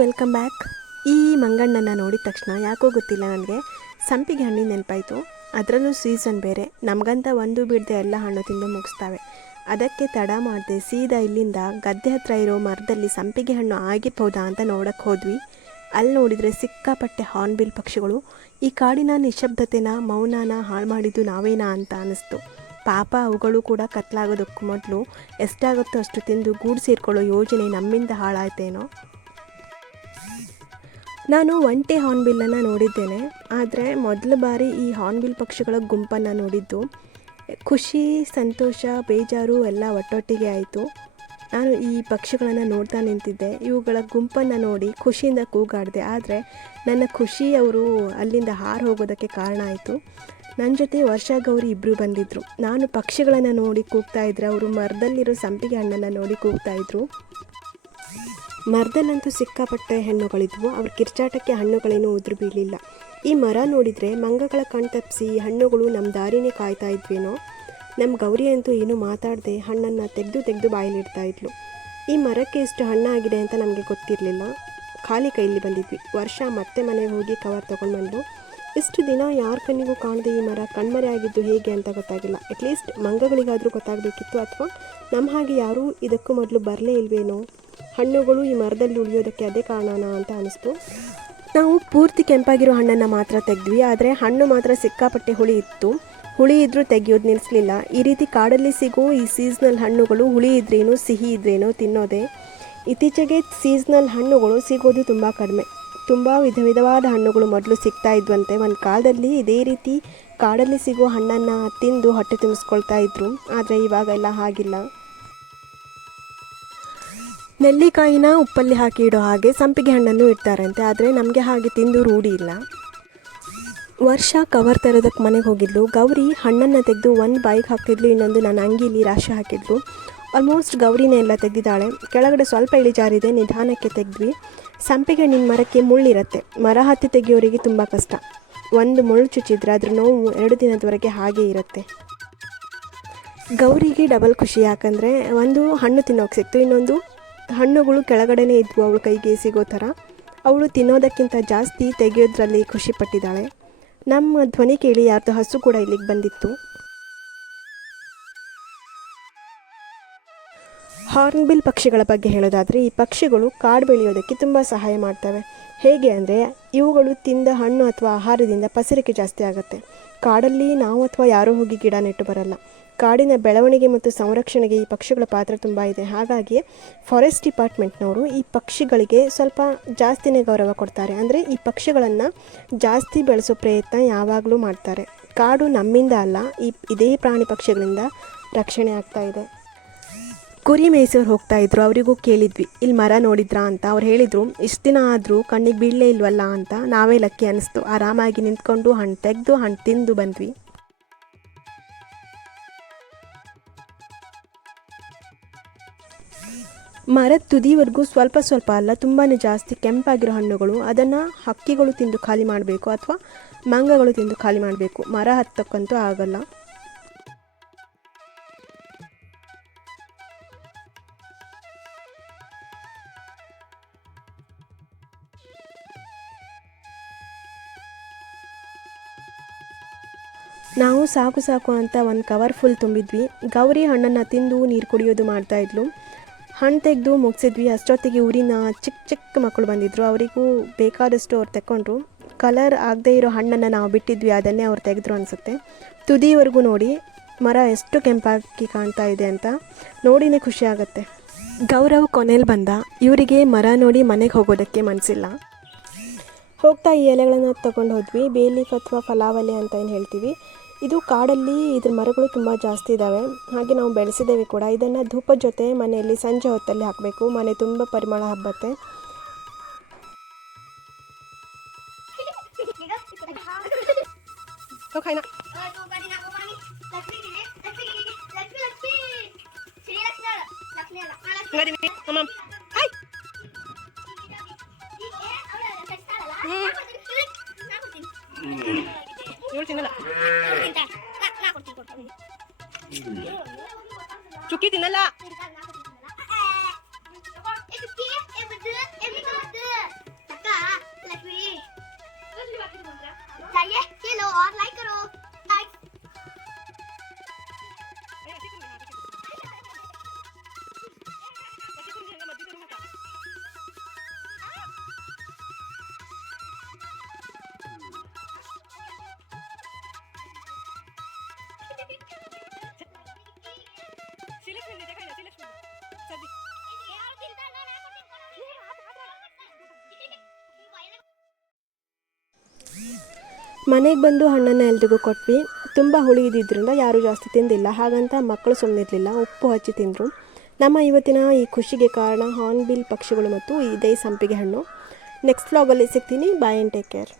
Welcome back. ಈ ಮಂಗಣ್ಣನ ನೋಡಿದ ತಕ್ಷಣ ಯಾಕೋ ಗೊತ್ತಿಲ್ಲ ನನಗೆ ಸಂಪಿಗೆ ಹಣ್ಣಿನ ನೆನಪಾಯಿತು. ಅದರಲ್ಲೂ ಸೀಸನ್ ಬೇರೆ. ನಮಗಂತ ಒಂದು ಬಿಡದೆ ಎಲ್ಲ ಹಣ್ಣು ತಿಂದು ಮುಗಿಸ್ತವೆ. ಅದಕ್ಕೆ ತಡ ಮಾಡದೆ ಸೀದಾ ಇಲ್ಲಿಂದ ಗದ್ದೆ ಹತ್ರ ಇರೋ ಮರದಲ್ಲಿ ಸಂಪಿಗೆ ಹಣ್ಣು ಆಗಿರ್ಬೋದಾ ಅಂತ ನೋಡಕ್ಕೆ ಹೋದ್ವಿ. ಅಲ್ಲಿ ನೋಡಿದರೆ ಸಿಕ್ಕಾಪಟ್ಟೆ ಹಾರ್ನ್ಬಿಲ್ ಪಕ್ಷಿಗಳು. ಈ ಕಾಡಿನ ನಿಶಬ್ದತೆನ ಮೌನನ ಹಾಳು ಮಾಡಿದ್ದು ನಾವೇನಾ ಅಂತ ಅನ್ನಿಸ್ತು. ಪಾಪ ಅವುಗಳು ಕೂಡ ಕತ್ಲಾಗೋದಕ್ಕೂ ಮೊದಲು ಎಷ್ಟಾಗುತ್ತೋ ಅಷ್ಟು ತಿಂದು ಗೂಡು ಸೇರಿಕೊಳ್ಳೋ ಯೋಜನೆ ನಮ್ಮಿಂದ ಹಾಳಾಯ್ತೇನೋ. ನಾನು ಒಂಟೆ ಹಾರ್ನ್ಬಿಲ್ಲನ್ನು ನೋಡಿದ್ದೇನೆ, ಆದರೆ ಮೊದಲ ಬಾರಿ ಈ ಹಾರ್ನ್ಬಿಲ್ ಪಕ್ಷಿಗಳ ಗುಂಪನ್ನು ನೋಡಿದ್ದು. ಖುಷಿ, ಸಂತೋಷ, ಬೇಜಾರು ಎಲ್ಲ ಒಟ್ಟೊಟ್ಟಿಗೆ ಆಯಿತು. ನಾನು ಈ ಪಕ್ಷಿಗಳನ್ನು ನೋಡ್ತಾ ನಿಂತಿದ್ದೆ. ಇವುಗಳ ಗುಂಪನ್ನು ನೋಡಿ ಖುಷಿಯಿಂದ ಕೂಗಾಡಿದೆ. ಆದರೆ ನನ್ನ ಖುಷಿ ಅವರು ಅಲ್ಲಿಂದ ಹಾರು ಹೋಗೋದಕ್ಕೆ ಕಾರಣ ಆಯಿತು. ನನ್ನ ಜೊತೆ ವರ್ಷಾ ಗೌರಿ ಇಬ್ಬರು ಬಂದಿದ್ದರು. ನಾನು ಪಕ್ಷಿಗಳನ್ನು ನೋಡಿ ಕೂಗ್ತಾಯಿದ್ರೆ ಅವರು ಮರದಲ್ಲಿರೋ ಸಂಪಿಗೆ ಹಣ್ಣನ್ನು ನೋಡಿ ಕೂಗ್ತಾಯಿದ್ರು. ಮರದಲ್ಲಂತೂ ಸಿಕ್ಕಾಪಟ್ಟೆ ಹಣ್ಣುಗಳಿದ್ವು. ಅವ್ರ ಕಿರ್ಚಾಟಕ್ಕೆ ಹಣ್ಣುಗಳೇನೂ ಉದುರು ಬೀಳಲಿಲ್ಲ. ಈ ಮರ ನೋಡಿದರೆ ಮಂಗಗಳ ಕಣ್ ತಪ್ಪಿಸಿ ಹಣ್ಣುಗಳು ನಮ್ಮ ದಾರಿನೇ ಕಾಯ್ತಾ ಇದ್ವೇನೋ. ನಮ್ಮ ಗೌರಿ ಅಂತೂ ಏನೂ ಮಾತಾಡದೆ ಹಣ್ಣನ್ನು ತೆಗೆದು ಬಾಯಲ್ಲಿಡ್ತಾಯಿದ್ಲು. ಈ ಮರಕ್ಕೆ ಇಷ್ಟು ಹಣ್ಣಾಗಿದೆ ಅಂತ ನಮಗೆ ಗೊತ್ತಿರಲಿಲ್ಲ. ಖಾಲಿ ಕೈಯಲ್ಲಿ ಬಂದಿದ್ವಿ. ವರ್ಷ ಮತ್ತೆ ಮನೆಗೆ ಹೋಗಿ ಕವರ್ ತೊಗೊಂಡು ಬಂದು, ಇಷ್ಟು ದಿನ ಯಾರ ಕಣ್ಣಿಗೂ ಕಾಣದೆ ಈ ಮರ ಕಣ್ಮರೆ ಆಗಿದ್ದು ಹೇಗೆ ಅಂತ ಗೊತ್ತಾಗಿಲ್ಲ. ಅಟ್ಲೀಸ್ಟ್ ಮಂಗಗಳಿಗಾದರೂ ಗೊತ್ತಾಗಬೇಕಿತ್ತು, ಅಥವಾ ನಮ್ಮ ಹಾಗೆ ಯಾರೂ ಇದಕ್ಕೂ ಮೊದಲು ಬರಲೇ ಇಲ್ವೇನೋ. ಹಣ್ಣುಗಳು ಈ ಮರದಲ್ಲಿ ಉಳಿಯೋದಕ್ಕೆ ಅದೇ ಕಾರಣನಾ ಅಂತ ಅನಿಸ್ತು. ನಾವು ಪೂರ್ತಿ ಕೆಂಪಾಗಿರೋ ಹಣ್ಣನ್ನು ಮಾತ್ರ ತೆಗೆದ್ವಿ, ಆದರೆ ಹಣ್ಣು ಮಾತ್ರ ಸಿಕ್ಕಾಪಟ್ಟೆ ಹುಳಿ ಇತ್ತು. ಹುಳಿ ಇದ್ದರೂ ತೆಗೆಯೋದು ನಿಲ್ಲಿಸಲಿಲ್ಲ. ಈ ರೀತಿ ಕಾಡಲ್ಲಿ ಸಿಗೋ ಈ ಸೀಸ್ನಲ್ ಹಣ್ಣುಗಳು ಹುಳಿ ಇದ್ರೇನು ಸಿಹಿ ಇದ್ರೇನು ತಿನ್ನೋದೆ. ಇತ್ತೀಚೆಗೆ ಸೀಸ್ನಲ್ ಹಣ್ಣುಗಳು ಸಿಗೋದು ತುಂಬ ಕಡಿಮೆ. ತುಂಬ ವಿಧವಾದ ಹಣ್ಣುಗಳು ಮೊದಲು ಸಿಗ್ತಾ ಇದ್ವಂತೆ. ಒಂದು ಕಾಲದಲ್ಲಿ ಇದೇ ರೀತಿ ಕಾಡಲ್ಲಿ ಸಿಗೋ ಹಣ್ಣನ್ನು ತಿಂದು ಹೊಟ್ಟೆ ತುಂಬಿಸ್ಕೊಳ್ತಾ ಇದ್ರು, ಆದರೆ ಇವಾಗೆಲ್ಲ ಹಾಗಿಲ್ಲ. ನೆಲ್ಲಿಕಾಯಿನ ಉಪ್ಪಲ್ಲಿ ಹಾಕಿ ಇಡೋ ಹಾಗೆ ಸಂಪಿಗೆ ಹಣ್ಣನ್ನು ಇಡ್ತಾರಂತೆ, ಆದರೆ ನಮಗೆ ಹಾಗೆ ತಿಂದು ರೂಢಿ ಇಲ್ಲ. ವರ್ಷ ಕವರ್ ತರೋದಕ್ಕೆ ಮನೆಗೆ ಹೋಗಿದ್ಲು. ಗೌರಿ ಹಣ್ಣನ್ನು ತೆಗೆದು ಒಂದು ಬಾಯಿಗೆ ಹಾಕಿದ್ಲು, ಇನ್ನೊಂದು ನನ್ನ ಅಂಗಿಲಿ ರಾಶಿ ಹಾಕಿದ್ಲು. ಆಲ್ಮೋಸ್ಟ್ ಗೌರಿನೇ ಎಲ್ಲ ತೆಗೆದಿದ್ದಾಳೆ. ಕೆಳಗಡೆ ಸ್ವಲ್ಪ ಇಳಿಜಾರಿದೆ, ನಿಧಾನಕ್ಕೆ ತೆಗೆದ್ವಿ. ಸಂಪಿಗೆ ಹಣ್ಣಿನ ಮರಕ್ಕೆ ಮುಳ್ಳಿರುತ್ತೆ. ಮರ ಹತ್ತಿ ತೆಗೆಯೋರಿಗೆ ತುಂಬ ಕಷ್ಟ. ಒಂದು ಮುಳ್ಳು ಚುಚ್ಚಿದ್ರೆ ಅದ್ರ ನೋವು 2 ದಿನದವರೆಗೆ ಹಾಗೇ ಇರುತ್ತೆ. ಗೌರಿಗೆ ಡಬಲ್ ಖುಷಿ, ಯಾಕಂದರೆ ಒಂದು ಹಣ್ಣು ತಿನ್ನೋಕೆ ಸಿಕ್ತು, ಇನ್ನೊಂದು ಹಣ್ಣುಗಳು ಕೆಳಗಡೆನೇ ಇದ್ವು ಅವಳು ಕೈಗೆ ಸಿಗೋ ಥರ. ಅವಳು ತಿನ್ನೋದಕ್ಕಿಂತ ಜಾಸ್ತಿ ತೆಗೆಯೋದ್ರಲ್ಲಿ ಖುಷಿ ಪಟ್ಟಿದ್ದಾಳೆ. ನಮ್ಮ ಧ್ವನಿ ಕೇಳಿ ಯಾರ್ದು ಹಸು ಕೂಡ ಇಲ್ಲಿಗೆ ಬಂದಿತ್ತು. ಹಾರ್ನ್ಬಿಲ್ ಪಕ್ಷಿಗಳ ಬಗ್ಗೆ ಹೇಳೋದಾದರೆ, ಈ ಪಕ್ಷಿಗಳು ಕಾಡು ಬೆಳೆಯೋದಕ್ಕೆ ತುಂಬ ಸಹಾಯ ಮಾಡ್ತವೆ. ಹೇಗೆ ಅಂದರೆ, ಇವುಗಳು ತಿಂದ ಹಣ್ಣು ಅಥವಾ ಆಹಾರದಿಂದ ಪಸರಿಕೆ ಜಾಸ್ತಿ ಆಗುತ್ತೆ. ಕಾಡಲ್ಲಿ ನಾವು ಅಥವಾ ಯಾರೋ ಹೋಗಿ ಗಿಡ ನೆಟ್ಟು ಬರಲ್ಲ. ಕಾಡಿನ ಬೆಳವಣಿಗೆ ಮತ್ತು ಸಂರಕ್ಷಣೆಗೆ ಈ ಪಕ್ಷಿಗಳ ಪಾತ್ರ ತುಂಬ ಇದೆ. ಹಾಗಾಗಿ ಫಾರೆಸ್ಟ್ ಡಿಪಾರ್ಟ್ಮೆಂಟ್ನವರು ಈ ಪಕ್ಷಿಗಳಿಗೆ ಸ್ವಲ್ಪ ಜಾಸ್ತಿನೇ ಗೌರವ ಕೊಡ್ತಾರೆ. ಅಂದರೆ ಈ ಪಕ್ಷಿಗಳನ್ನು ಜಾಸ್ತಿ ಬೆಳೆಸೋ ಪ್ರಯತ್ನ ಯಾವಾಗಲೂ ಮಾಡ್ತಾರೆ. ಕಾಡು ನಮ್ಮಿಂದ ಅಲ್ಲ, ಇದೇ ಪ್ರಾಣಿ ಪಕ್ಷಿಗಳಿಂದ ರಕ್ಷಣೆ ಆಗ್ತಾ ಇದೆ. ಕುರಿ ಮೇಯಿಸೋರು ಹೋಗ್ತಾ ಇದ್ರು, ಅವರಿಗೂ ಕೇಳಿದ್ವಿ ಇಲ್ಲಿ ಮರ ನೋಡಿದ್ರಾ ಅಂತ. ಅವ್ರು ಹೇಳಿದರು ಇಷ್ಟು ದಿನ ಆದರೂ ಕಣ್ಣಿಗೆ ಬೀಳಲೇ ಇಲ್ವಲ್ಲ ಅಂತ. ನಾವೇ ಲಕ್ಕಿ ಅನ್ನಿಸ್ತು. ಆರಾಮಾಗಿ ನಿಂತ್ಕೊಂಡು ಹಣ್ಣು ತೆಗೆದು ಹಣ್ಣು ತಿಂದು ಬಂದ್ವಿ. ಮರದ ತುದಿವರೆಗೂ ಸ್ವಲ್ಪ ಅಲ್ಲ, ತುಂಬಾ ಜಾಸ್ತಿ ಕೆಂಪಾಗಿರೋ ಹಣ್ಣುಗಳು. ಅದನ್ನು ಹಕ್ಕಿಗಳು ತಿಂದು ಖಾಲಿ ಮಾಡಬೇಕು ಅಥವಾ ಮಂಗಗಳು ತಿಂದು ಖಾಲಿ ಮಾಡಬೇಕು. ಮರ ಹತ್ತಕ್ಕಂತೂ ಆಗಲ್ಲ. ನಾವು ಸಾಕು ಅಂತ ಒಂದು ಕವರ್ ಫುಲ್ ತುಂಬಿದ್ವಿ. ಗೌರಿ ಹಣ್ಣನ್ನು ತಿಂದು ನೀರು ಕುಡಿಯೋದು ಮಾಡ್ತಾಯಿದ್ಲು. ಹಣ್ಣು ತೆಗೆದು ಮುಗಿಸಿದ್ವಿ. ಅಷ್ಟೊತ್ತಿಗೆ ಊರಿನ ಚಿಕ್ಕ ಮಕ್ಕಳು ಬಂದಿದ್ದರು. ಅವರಿಗೂ ಬೇಕಾದಷ್ಟು ಅವ್ರು ತೆಕ್ಕೊಂಡ್ರು. ಕಲರ್ ಆಗದೆ ಇರೋ ಹಣ್ಣನ್ನು ನಾವು ಬಿಟ್ಟಿದ್ವಿ, ಅದನ್ನೇ ಅವ್ರು ತೆಗೆದ್ರು ಅನಿಸುತ್ತೆ. ತುದಿವರೆಗೂ ನೋಡಿ ಮರ ಎಷ್ಟು ಕೆಂಪಾಗಿ ಕಾಣ್ತಾ ಇದೆ ಅಂತ ನೋಡಿನೇ ಖುಷಿ ಆಗುತ್ತೆ. ಗೌರವ್ ಕೊನೆಯಲ್ಲಿ ಬಂದ. ಇವರಿಗೆ ಮರ ನೋಡಿ ಮನೆಗೆ ಹೋಗೋದಕ್ಕೆ ಮನಸ್ಸಿಲ್ಲ. ಹೋಗ್ತಾ ಈ ಎಲೆಗಳನ್ನು ತೊಗೊಂಡು ಹೋದ್ವಿ. ಬೇಲೀಫ್ ಅಥವಾ ಫಲಾವಲೆ ಅಂತ ಏನು ಹೇಳ್ತೀವಿ. ಇದು ಕಾಡಲ್ಲಿ ಇದ್ರ ಮರಗಳು ತುಂಬ ಜಾಸ್ತಿ ಇದ್ದಾವೆ. ಹಾಗೆ ನಾವು ಬೆಳೆಸಿದ್ದೇವೆ ಕೂಡ. ಇದನ್ನು ಧೂಪದ ಜೊತೆ ಮನೆಯಲ್ಲಿ ಸಂಜೆ ಹೊತ್ತಲ್ಲಿ ಹಾಕಬೇಕು. ಮನೆ ತುಂಬ ಪರಿಮಳ ಹಬ್ಬತ್ತೆ. ಚುಕ್ಕಿ ತಿನ್ನಲ್ಲ. और लाइक करो लाइक ಮನೆಗೆ ಬಂದು ಹಣ್ಣನ್ನು ಎಲ್ರಿಗೂ ಕೊಟ್ವಿ. ತುಂಬ ಹುಳಿ ಇದ್ದಿದ್ದರಿಂದ ಯಾರೂ ಜಾಸ್ತಿ ತಿಂದಿಲ್ಲ. ಹಾಗಂತ ಮಕ್ಕಳು ಸುಮ್ಮನಿರಲಿಲ್ಲ, ಉಪ್ಪು ಹಚ್ಚಿ ತಿಂದರು. ನಮ್ಮ ಇವತ್ತಿನ ಈ ಖುಷಿಗೆ ಕಾರಣ ಹಾರ್ನ್ಬಿಲ್ ಪಕ್ಷಿಗಳು ಮತ್ತು ಇದೇ ಸಂಪಿಗೆ ಹಣ್ಣು. ನೆಕ್ಸ್ಟ್ ವ್ಲಾಗಲ್ಲಿ ಸಿಗ್ತೀನಿ. Boy and take care.